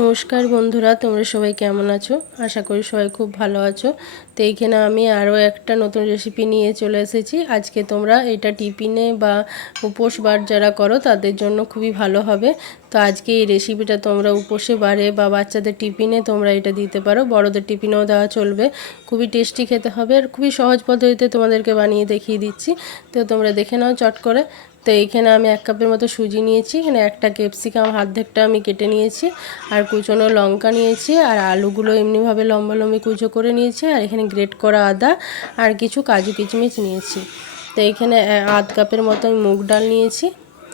নমস্কার বন্ধুরা, তোমরা সবাই কেমন আছো? আশা করি সবাই খুব ভালো আছো। তো এইখানে আমি আরও একটা নতুন রেসিপি নিয়ে চলে এসেছি। আজকে তোমরা এটা টিফিনে বা উপোস বার যারা করো, তাদের জন্য খুবই ভালো হবে। তো আজকে এই রেসিপিটা তোমরা উপোসে বারে বা বাচ্চাদের টিফিনে তোমরা এটা দিতে পারো। বড়দের টিফিনেও দেওয়া চলবে। খুবই টেস্টি খেতে হবে আর খুবই সহজ পদ্ধতিতে তোমাদেরকে বানিয়ে দেখিয়ে দিচ্ছি। তো তোমরা দেখে নাও চট করে। তো এইখানে আমি এক কাপের মতো সুজি নিয়েছি, এখানে একটা ক্যাপসিকাম দেখটা আমি কেটে নিয়েছি আর কুচনো লঙ্কা নিয়েছি আর আলুগুলো এমনিভাবে লম্বা লম্বি কুচো করে নিয়েছি আর এখানে গ্রেট করা আদা আর কিছু কাজু কিচমিচ নিয়েছি। তো এইখানে আধ কাপের মতো আমি মুগ ডাল নিয়েছি।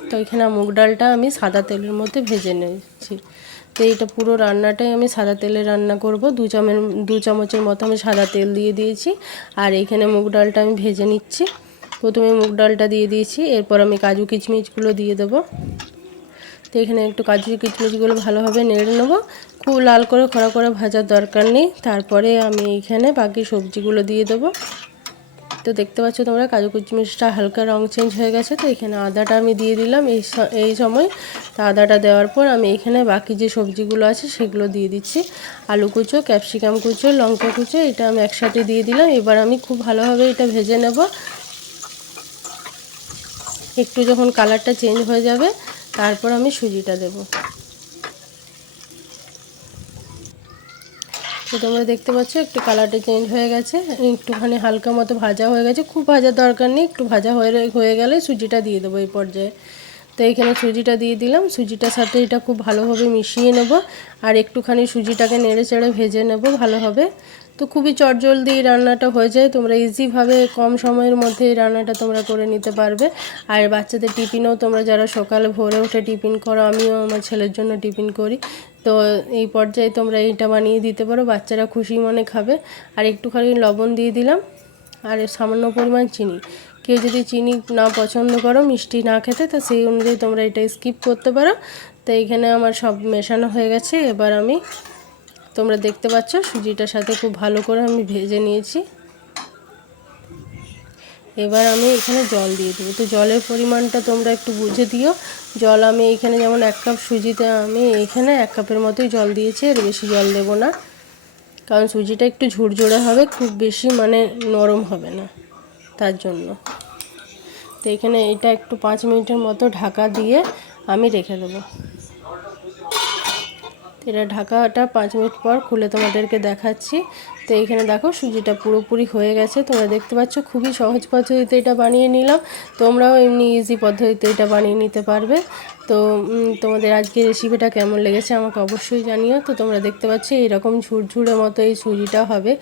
তো এখানে মুগ ডালটা আমি সাদা তেলের মধ্যে ভেজে নিয়েছি। তো এইটা পুরো রান্নাটাই আমি সাদা তেলে রান্না করব। দু চামের, দু চামচের মতো আমি সাদা তেল দিয়ে দিয়েছি। আর এইখানে মুগ ডালটা আমি ভেজে নিচ্ছি। প্রথমে মুগ ডালটা দিয়ে দিয়েছি। এরপর আমি কাজু কিচমিচগুলো দিয়ে দেবো। তো এখানে একটু কাজু কিচমিচগুলো ভালোভাবে নেড়ে নেব। খুব লাল করে খরা করে ভাজার দরকার নেই। তারপরে আমি এইখানে বাকি সবজিগুলো দিয়ে দেবো। তো দেখতে পাচ্ছ তোমরা কাজু কিচমিচটা হালকা রং চেঞ্জ হয়ে গেছে, তো এখানে আদাটা আমি দিয়ে দিলাম। এই এই সময় তো আদাটা দেওয়ার পর আমি এখানে বাকি যে সবজিগুলো আছে সেগুলো দিয়ে দিচ্ছি। আলু কুচো, ক্যাপসিকাম কুচো, লঙ্কা কুচো, এটা আমি একসাথে দিয়ে দিলাম। এবার আমি খুব ভালোভাবে এটা ভেজে নেব। একটু যখন কালারটা চেঞ্জ হয়ে যাবে, তারপর আমি সুজিটা দেব। তো তোমরা দেখতে পাচ্ছ, একটু কালারটা চেঞ্জ হয়ে গেছে। একটুখানি হালকা মতো ভাজা হয়ে গেছে। খুব ভাজার দরকার নেই, একটু ভাজা হয়ে হয়ে গেলে সুজিটা দিয়ে দেবো এই পর্যায়ে। তো এইখানে সুজিটা দিয়ে দিলাম। সুজিটার সাথে এটা খুব ভালোভাবে মিশিয়ে নেব। আর একটুখানি সুজিটাকে নেড়ে চেড়ে ভেজে নেব ভালোভাবে। তো খুবই চটজলদি এই রান্নাটা হয়ে যায়। তোমরা ইজিভাবে কম সময়ের মধ্যে রান্নাটা তোমরা করে নিতে পারবে। আর বাচ্চাদের টিফিনও তোমরা যারা সকালে ভোরে উঠে টিফিন করো, আমিও আমার ছেলের জন্য টিফিন করি। তো এই পর্যায়ে তোমরা এইটা বানিয়ে দিতে পারো, বাচ্চারা খুশি মনে খাবে। আর একটুখানি লবণ দিয়ে দিলাম। আর সামান্য পরিমাণ চিনি। কেউ যদি চিনি না পছন্দ করো, মিষ্টি না খেতে, তা সেই অনুযায়ী তোমরা এটা স্কিপ করতে পারো। তো এইখানে আমার সব মেশানো হয়ে গেছে। এবার আমি তোমরা দেখতে পাচ্ছ সুজিটার সাথে খুব ভালো করে আমি ভেজে নিয়েছি। এবার আমি এখানে জল দিয়ে দেবো। তো জলের পরিমাণটা তোমরা একটু বুঝে দিও। জল আমি এখানে যেমন এক কাপ সুজিতে আমি এখানে এক কাপের মতোই জল দিয়েছি আর বেশি জল দেবো না। কারণ সুজিটা একটু ঝুরঝুরে হবে, খুব বেশি মানে নরম হবে না তার জন্য। তো এখানে এটা একটু পাঁচ মিনিটের মতো ঢাকা দিয়ে আমি রেখে দেবো। এটা ঢাকাটা পাঁচ মিনিট পর খুলে তোমাদেরকে দেখাচ্ছি। তো এখানে দেখো সুজিটা পুরোপুরি হয়ে গেছে। তোমরা দেখতে পাচ্ছ খুবই সহজ পদ্ধতিতে এটা বানিয়ে নিলাম তোমরাও এমনি ইজি পদ্ধতিতে এটা বানিয়ে নিতে পারবে। তো তোমাদের আজকে রেসিপিটা কেমন লেগেছে আমাকে অবশ্যই জানিও। তো তোমরা দেখতে পাচ্ছ এইরকম ঝুরঝুরে মতো এই সুজিটা হবে।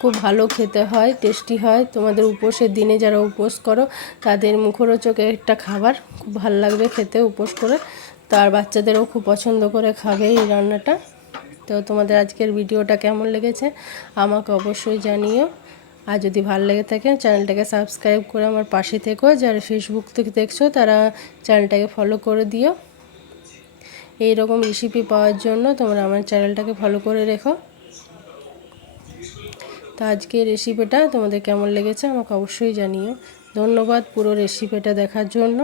খুব ভালো খেতে হয়, টেস্টি হয়। তোমাদের উপোসের দিনে যারা উপোস করো, তাদের মুখরোচক একটা খাবার। খুব ভালো লাগবে খেতে উপোস করে। তার বাচ্চাদেরও খুব পছন্দ করে খাবে এই রান্নাটা। তো তোমাদের আজকের ভিডিওটা কেমন লেগেছে আমাকে অবশ্যই জানিও। আর যদি ভালো লেগে থাকে, চ্যানেলটাকে সাবস্ক্রাইব করে আমার পাশে থেকো। যারা ফেসবুক থেকে দেখছ, তারা চ্যানেলটাকে ফলো করে দিও। এই রকম রেসিপি পাওয়ার জন্য তোমরা আমার চ্যানেলটাকে ফলো করে রেখো। তো আজকে রেসিপিটা তোমাদের কেমন লেগেছে আমাকে অবশ্যই জানিও। ধন্যবাদ পুরো রেসিপিটা দেখার জন্য।